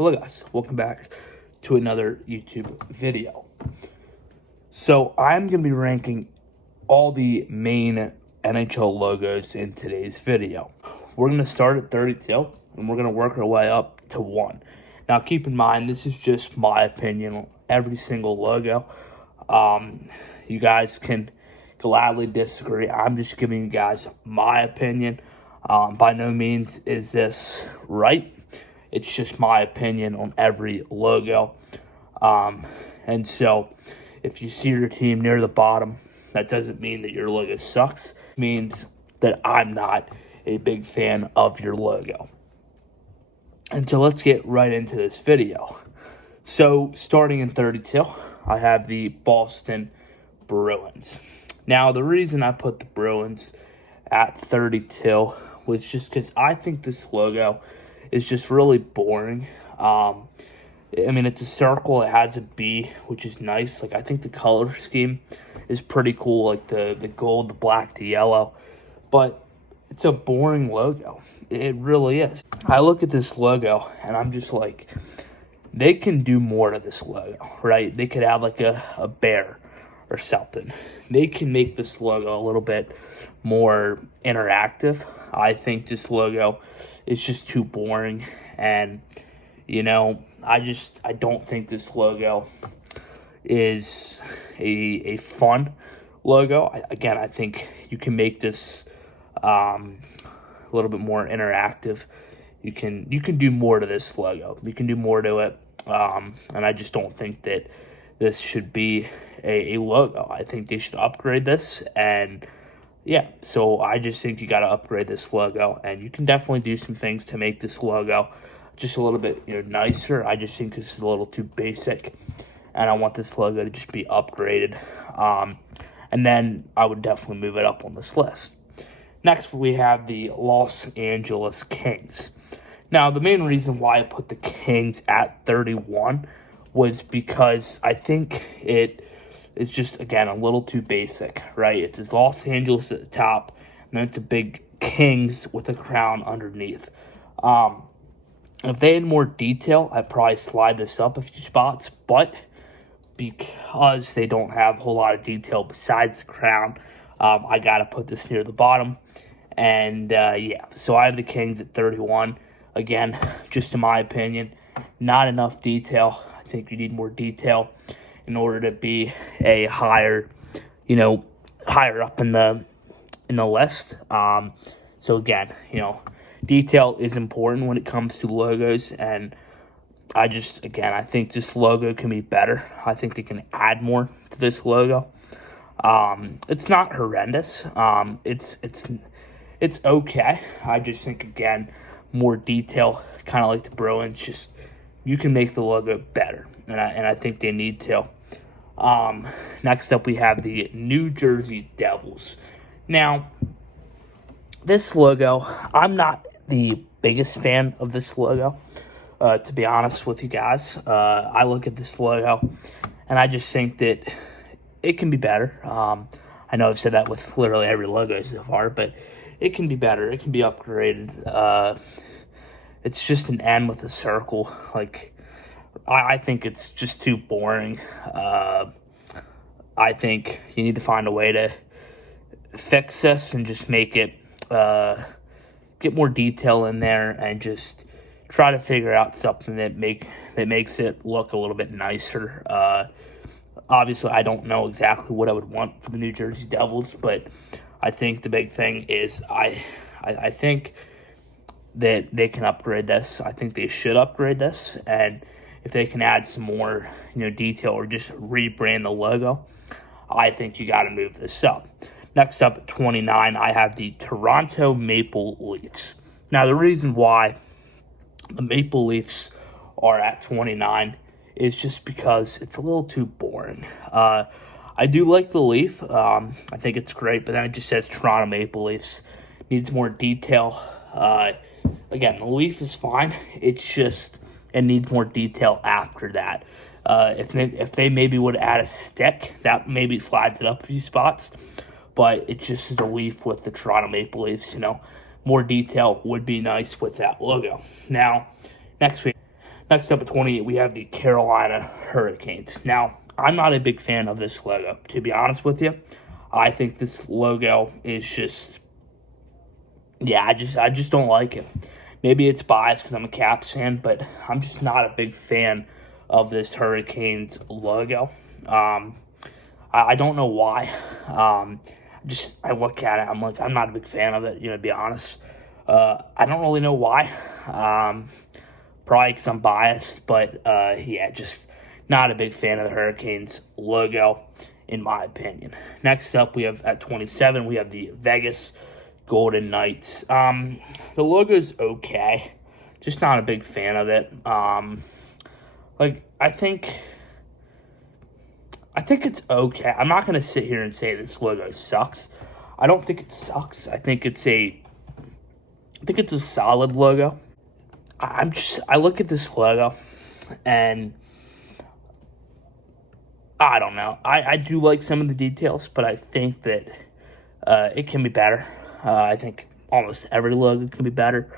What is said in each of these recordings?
Hello guys, welcome back to another YouTube video. So I'm going to be ranking all the main NHL logos in today's video. We're going to start at 32 and we're going to work our way up to 1. Now keep in mind, this is just my opinion on every single logo. You guys can gladly disagree. I'm just giving you guys my opinion. By no means is this right. It's just my opinion on every logo. And so if you see your team near the bottom, that doesn't mean that your logo sucks. It means that I'm not a big fan of your logo. And so let's get right into this video. So starting in 32, I have the Boston Bruins. Now the reason I put the Bruins at 32 was just because I think this logo is just really boring. I mean, it's a circle. It has a B, which is nice. Like, I think the color scheme is pretty cool, like the gold, the black, the yellow. But it's a boring logo. It really is. I look at this logo, and I'm just like, they can do more to this logo, right? They could have, like, a bear or something. They can make this logo a little bit more interactive. I think this logo is just too boring, and you know, I don't think this logo is a fun logo. I think you can make this a little bit more interactive. You can do more to this logo. You can do more to it, and I just don't think that this should be a logo. I think they should upgrade this, and yeah, so I just think you got to upgrade this logo, and you can definitely do some things to make this logo just a little bit, nicer. I just think this is a little too basic, and I want this logo to just be upgraded. And then I would definitely move it up on this list. Next, we have the Los Angeles Kings. Now, the main reason why I put the Kings at 31 was because I think it's just, again, a little too basic, right? It's Los Angeles at the top, and then it's a big Kings with a crown underneath. If they had more detail, I'd probably slide this up a few spots, but because they don't have a whole lot of detail besides the crown, I got to put this near the bottom. And, yeah, so I have the Kings at 31. Again, just in my opinion, not enough detail. I think you need more detail in order to be a higher up in the list. So again, detail is important when it comes to logos, and I think this logo can be better. I think they can add more to this logo. It's not horrendous. It's okay. I just think, again, more detail, kind of like the Bruins. Just you can make the logo better, and I think they need to. Next up, we have the New Jersey Devils. Now, this logo, I'm not the biggest fan of this logo, to be honest with you guys. I look at this logo, and I just think that it can be better. I know I've said that with literally every logo so far, but it can be better. It can be upgraded. It's just an N with a circle. Like, I think it's just too boring. I think you need to find a way to fix this and just make it, get more detail in there, and just try to figure out something that makes it look a little bit nicer. Obviously, I don't know exactly what I would want for the New Jersey Devils, but I think the big thing is I think that they can upgrade this. I think they should upgrade this, and if they can add some more, detail or just rebrand the logo, I think you got to move this up. Next up at 29, I have the Toronto Maple Leafs. Now, the reason why the Maple Leafs are at 29 is just because it's a little too boring. I do like the Leaf. I think it's great, but then it just says Toronto Maple Leafs. Needs more detail. Again, the Leaf is fine. It's just it needs more detail after that. If they maybe would add a stick, that maybe slides it up a few spots. But it just is a Leaf with the Toronto Maple Leafs. More detail would be nice with that logo. Now, Next up at 28, we have the Carolina Hurricanes. Now, I'm not a big fan of this logo, to be honest with you. I think this logo is just, yeah, I just don't like it. Maybe it's biased because I'm a Caps fan, but I'm just not a big fan of this Hurricanes logo. I don't know why. I look at it, I'm like, I'm not a big fan of it, to be honest. I don't really know why. Probably because I'm biased, but yeah, just not a big fan of the Hurricanes logo, in my opinion. Next up, we have at 27, we have the Vegas Golden Knights. The logo's okay, just not a big fan of it. I think it's okay. I'm not gonna sit here and say this logo sucks. I don't think it sucks. I think it's a solid logo. I look at this logo and I don't know. I do like some of the details, but I think that it can be better. I think almost every logo can be better.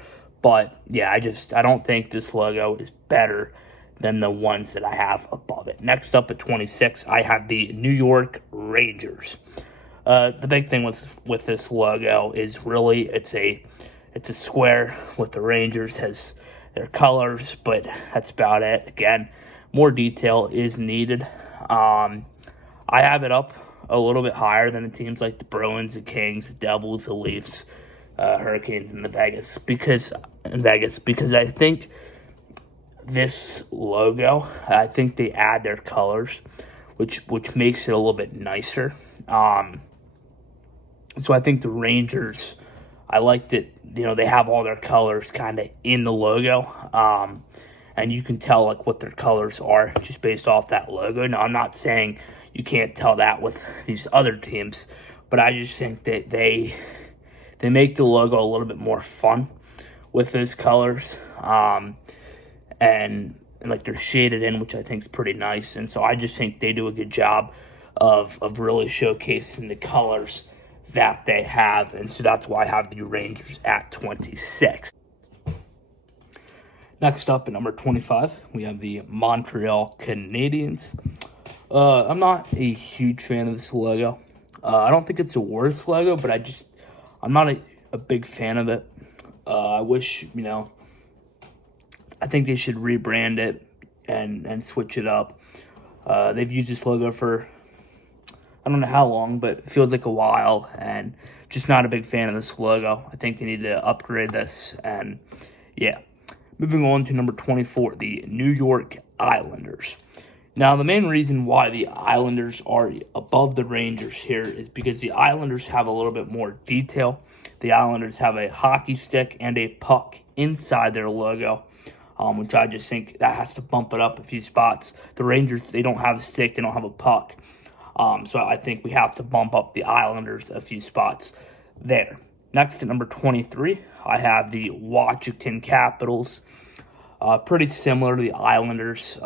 But yeah, I don't think this logo is better than the ones that I have above it. Next up at 26, I have the New York Rangers. The big thing with this logo is really it's a square with the Rangers has their colors, but that's about it. Again, more detail is needed. I have it up a little bit higher than the teams like the Bruins, the Kings, the Devils, the Leafs, Hurricanes, and the Vegas because I think this logo, I think they add their colors, which makes it a little bit nicer. So I think the Rangers, I like that, they have all their colors kind of in the logo. And you can tell like what their colors are just based off that logo. Now, I'm not saying you can't tell that with these other teams, but I just think that they make the logo a little bit more fun with those colors. And like they're shaded in, which I think is pretty nice. And so I just think they do a good job of really showcasing the colors that they have. And so that's why I have the Rangers at 26. Next up at number 25, we have the Montreal Canadiens. I'm not a huge fan of this logo. I don't think it's the worst logo, but I'm not a big fan of it. I wish, I think they should rebrand it and switch it up. They've used this logo for, I don't know how long, but it feels like a while, and just not a big fan of this logo. I think they need to upgrade this, and yeah. Moving on to number 24, the New York Islanders. Now, the main reason why the Islanders are above the Rangers here is because the Islanders have a little bit more detail. The Islanders have a hockey stick and a puck inside their logo, which I just think that has to bump it up a few spots. The Rangers, they don't have a stick, they don't have a puck. So I think we have to bump up the Islanders a few spots there. Next at number 23, I have the Washington Capitals. Pretty similar to the Islanders.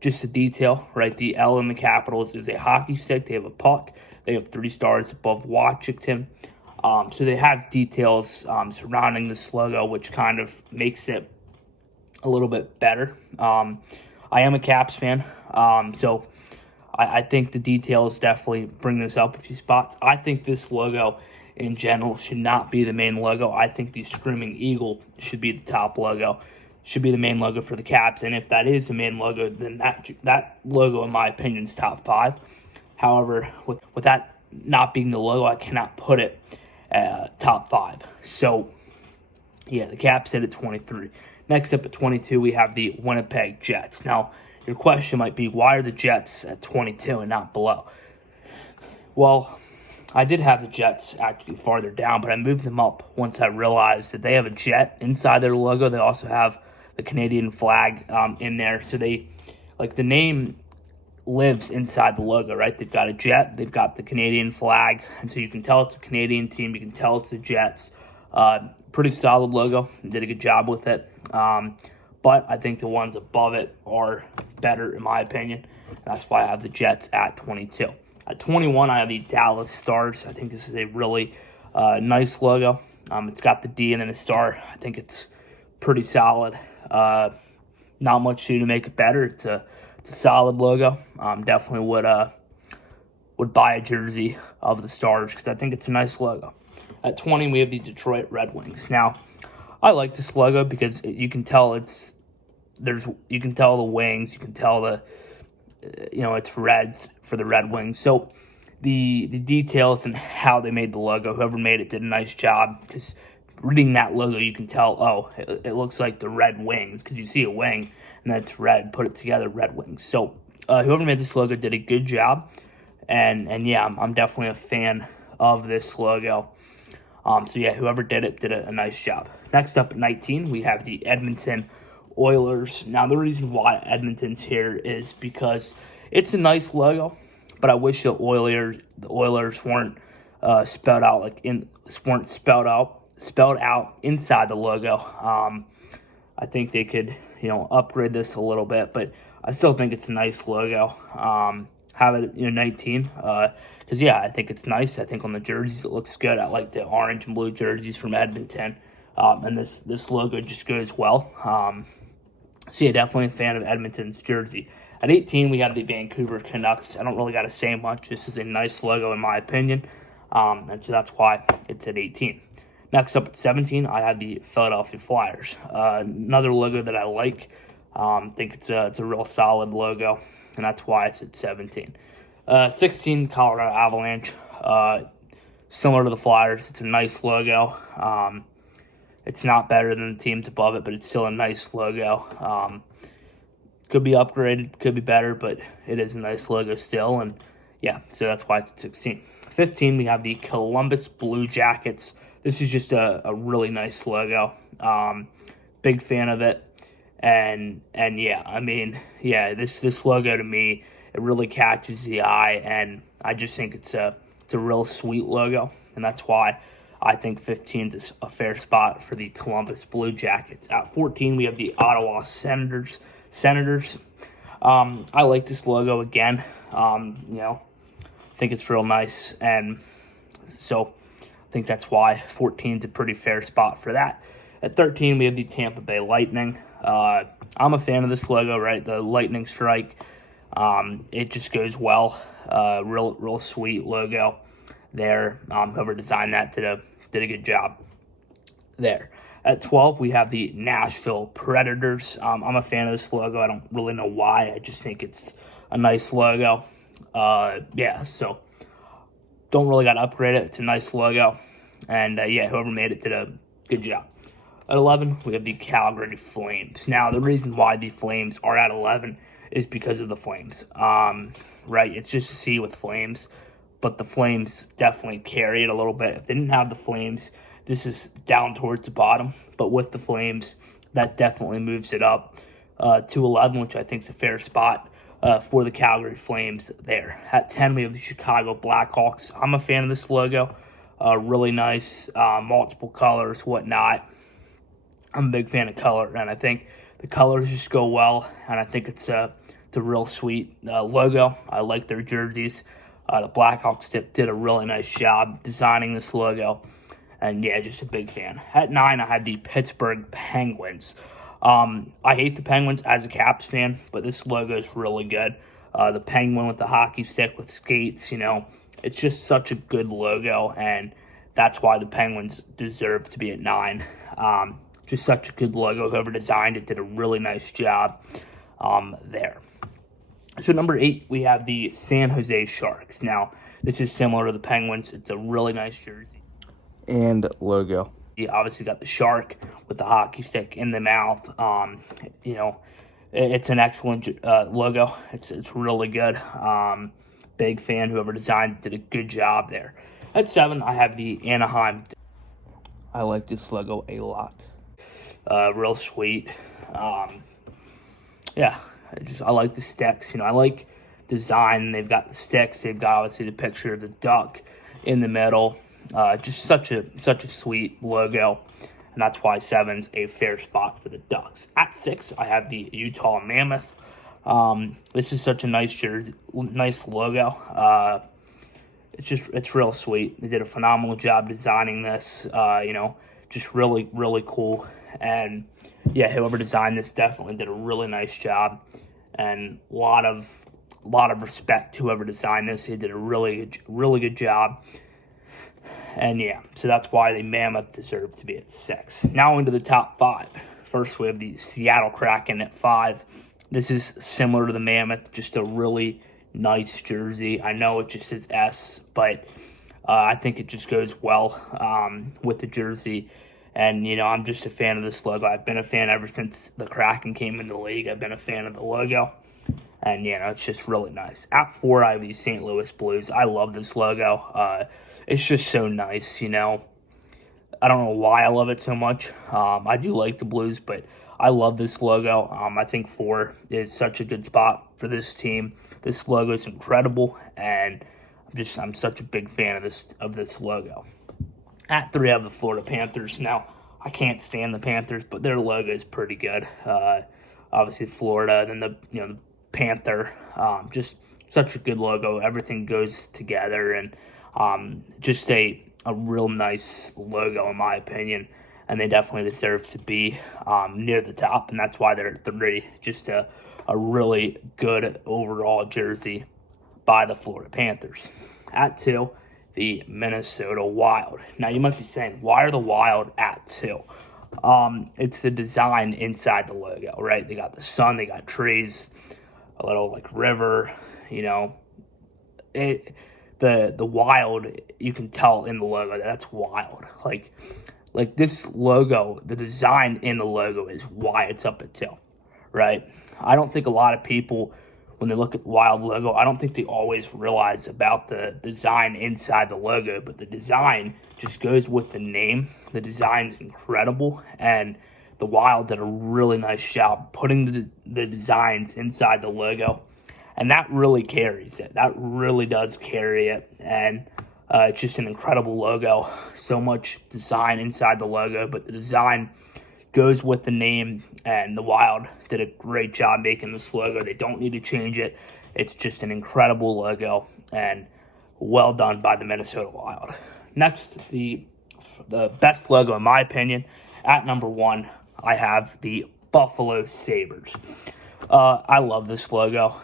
Just the detail, right? The L in the Capitals is a hockey stick. They have a puck. They have 3 stars above Washington. So they have details surrounding this logo, which kind of makes it a little bit better. I am a Caps fan, so I think the details definitely bring this up a few spots. I think this logo in general should not be the main logo. I think the Screaming Eagle should be the top logo, should be the main logo for the Caps. And if that is the main logo, then that logo, in my opinion, is top 5. However, with that not being the logo, I cannot put it top 5. So, yeah, the Caps sit at 23. Next up at 22, we have the Winnipeg Jets. Now, your question might be, why are the Jets at 22 and not below? Well, I did have the Jets actually farther down, but I moved them up once I realized that they have a jet inside their logo. They also have the Canadian flag in there. So the name lives inside the logo, right? They've got a jet, they've got the Canadian flag, and so you can tell it's a Canadian team, you can tell it's the Jets. Pretty solid logo, did a good job with it. But I think the ones above it are better, in my opinion. That's why I have the Jets at 22. At 21, I have the Dallas Stars. I think this is a really nice logo. It's got the D and then a star. I think it's pretty solid. not much to do to make it better. It's a solid logo. Definitely would buy a jersey of the Stars because I think it's a nice logo. At 20, we have the Detroit Red Wings. Now, I like this logo because you can tell you can tell the wings, you can tell it's reds for the Red Wings. So the details and how they made the logo, whoever made it did a nice job, because reading that logo, you can tell, it looks like the Red Wings, because you see a wing and that's red, put it together, Red Wings. So whoever made this logo did a good job, and yeah, I'm definitely a fan of this logo. So yeah, whoever did it did a nice job. Next up at 19, we have the Edmonton Oilers. Now, the reason why Edmonton's here is because it's a nice logo, but I wish the Oilers weren't spelled out inside the logo. I think they could upgrade this a little bit, but I still think it's a nice logo. Have it 19 because yeah, I think it's nice. I think on the jerseys it looks good. I like the orange and blue jerseys from Edmonton, and this logo just goes well. So yeah, definitely a fan of Edmonton's jersey. At 18, we have the Vancouver Canucks. I don't really got to say much. This is a nice logo in my opinion, and so that's why it's at 18. Next up at 17, I have the Philadelphia Flyers. Another logo that I like. Think it's a real solid logo, and that's why it's at 17. 16, Colorado Avalanche. Similar to the Flyers, it's a nice logo. It's not better than the teams above it, but it's still a nice logo. Could be upgraded, could be better, but it is a nice logo still, and yeah, so that's why it's at 16. 15, we have the Columbus Blue Jackets. This is just a really nice logo. Big fan of it, and yeah, I mean, yeah, this logo to me, it really catches the eye, and I just think it's a real sweet logo, and that's why I think 15 is a fair spot for the Columbus Blue Jackets. At 14, we have the Ottawa Senators. I like this logo again. I think it's real nice, and so I think that's why 14 is a pretty fair spot for that. At 13, we have the Tampa Bay Lightning. I'm a fan of this logo, right? The lightning strike. It just goes well. Real sweet logo there. Whoever designed that did a good job there. At 12, we have the Nashville Predators. I'm a fan of this logo. I don't really know why. I just think it's a nice logo. Yeah, so don't really got to upgrade it. It's a nice logo. And yeah, whoever made it did a good job. At 11, we have the Calgary Flames. Now, the reason why the Flames are at 11 is because of the Flames. Right? It's just a C with Flames. But the Flames definitely carry it a little bit. If they didn't have the Flames, this is down towards the bottom. But with the Flames, that definitely moves it up to 11, which I think is a fair spot for the Calgary Flames there. At 10, we have the Chicago Blackhawks. I'm a fan of this logo. Really nice, multiple colors, whatnot. I'm a big fan of color, and I think the colors just go well, and I think it's a real sweet logo. I like their jerseys. The Blackhawks did a really nice job designing this logo, and yeah, just a big fan. At 9, I had the Pittsburgh Penguins. I hate the Penguins as a Caps fan, but this logo is really good. The penguin with the hockey stick with skates, it's just such a good logo, and that's why the Penguins deserve to be at 9. Just such a good logo. Whoever designed it did a really nice job there. So number 8, we have the San Jose Sharks. Now, this is similar to the Penguins. It's a really nice jersey and logo. You obviously got the shark with the hockey stick in the mouth. It's an excellent logo. It's really good. Big fan. Whoever designed it did a good job there. At 7, I have the Anaheim. I like this logo a lot. Real sweet. Yeah, I like the sticks. I like design. They've got the sticks. They've got obviously the picture of the duck in the middle. Just such a sweet logo, and that's why 7's a fair spot for the Ducks. At 6, I have the Utah Mammoth. This is such a nice jersey, nice logo. It's real sweet. They did a phenomenal job designing this. Just really cool And yeah, whoever designed this definitely did a really nice job, and a lot of respect to whoever designed this. He did a really good job. And yeah, so that's why the Mammoth deserves to be at 6. Now into the top 5. First, we have the Seattle Kraken at 5. This is similar to the Mammoth, just a really nice jersey. I know it just says S, but I think it just goes well with the jersey. And, I'm just a fan of this logo. I've been a fan ever since the Kraken came into the league. I've been a fan of the logo. And, it's just really nice. At 4, I have the St. Louis Blues. I love this logo. It's just so nice, I don't know why I love it so much. I do like the Blues, but I love this logo. I think 4 is such a good spot for this team. This logo is incredible, and I'm such a big fan of this logo. At 3, I have the Florida Panthers. Now, I can't stand the Panthers, but their logo is pretty good. Obviously, Florida, then the Panther. Just such a good logo. Everything goes together, and just a real nice logo in my opinion, and they definitely deserve to be near the top, and that's why they're at 3. Just a really good overall jersey by the Florida Panthers. At 2, the Minnesota Wild. Now you might be saying, why are the Wild at 2? It's the design inside the logo, right? They got the sun, they got trees, a little like river, The Wild, you can tell in the logo that's wild. Like this logo, the design in the logo is why it's up at 2, right? I don't think a lot of people, when they look at the Wild logo, I don't think they always realize about the design inside the logo, but the design just goes with the name. The design is incredible, and the Wild did a really nice job putting the designs inside the logo. And that really carries it. That really does carry it. And it's just an incredible logo. So much design inside the logo, but the design goes with the name. And the Wild did a great job making this logo. They don't need to change it. It's just an incredible logo. And well done by the Minnesota Wild. Next, the best logo, in my opinion, at number 1, I have the Buffalo Sabres. I love this logo.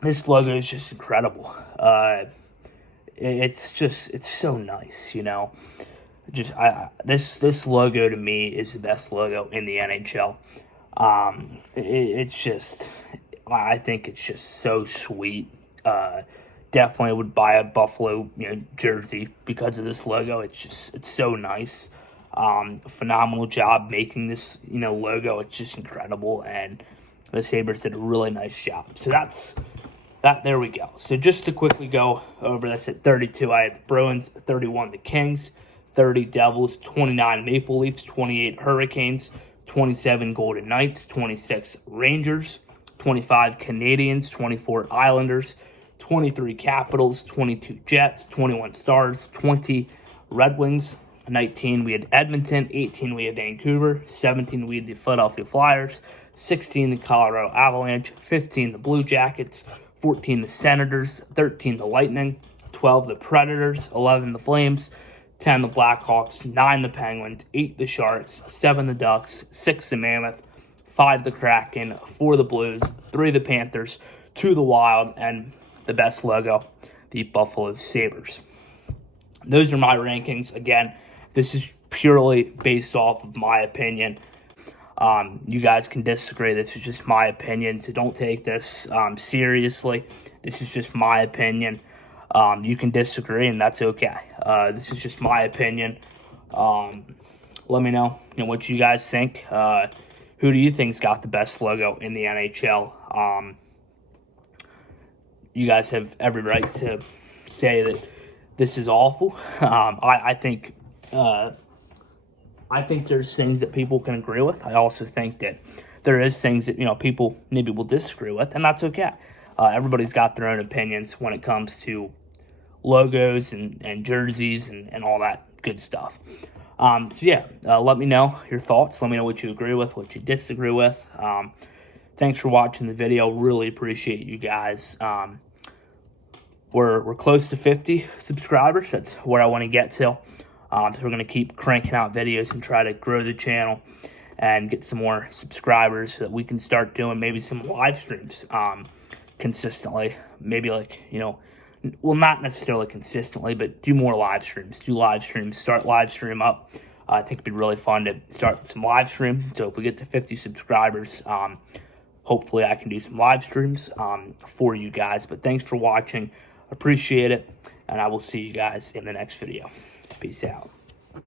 This logo is just incredible. It's so nice. This logo to me is the best logo in the NHL. I think it's just so sweet. Definitely would buy a Buffalo jersey because of this logo. It's so nice. Phenomenal job making this logo. It's just incredible, and the Sabres did a really nice job. So that's that. There we go. So just to quickly go over this, at 32 I had Bruins, 31 the Kings, 30 Devils, 29 Maple Leafs, 28 Hurricanes, 27 Golden Knights, 26 Rangers, 25 Canadiens, 24 Islanders, 23 Capitals, 22 Jets, 21 Stars, 20 Red Wings, 19 we had Edmonton, 18 we had Vancouver, 17 we had the Philadelphia Flyers, 16 the Colorado Avalanche, 15 the Blue Jackets, 14 the Senators, 13 the Lightning, 12 the Predators, 11 the Flames, 10 the Blackhawks, 9 the Penguins, 8 the Sharks, 7 the Ducks, 6 the Mammoth, 5 the Kraken, 4 the Blues, 3 the Panthers, 2 the Wild, and the best logo, the Buffalo Sabres. Those are my rankings. Again, this is purely based off of my opinion. You guys can disagree. This is just my opinion, so don't take this seriously. This is just my opinion. You can disagree, and that's okay. This is just my opinion. Let me know, what you guys think. Who do you think's got the best logo in the NHL? You guys have every right to say that this is awful. I think there's things that people can agree with. I also think that there is things that people maybe will disagree with, and that's okay. Everybody's got their own opinions when it comes to logos and jerseys and all that good stuff. Let me know your thoughts. Let me know what you agree with, what you disagree with. Thanks for watching the video. Really appreciate you guys. We're close to 50 subscribers. That's where I want to get to. So we're going to keep cranking out videos and try to grow the channel and get some more subscribers so that we can start doing maybe some live streams consistently. Maybe like, well, not necessarily consistently, but do more live streams. Start live stream up. I think it'd be really fun to start some live stream. So if we get to 50 subscribers, hopefully I can do some live streams for you guys. But thanks for watching. Appreciate it. And I will see you guys in the next video. Peace out.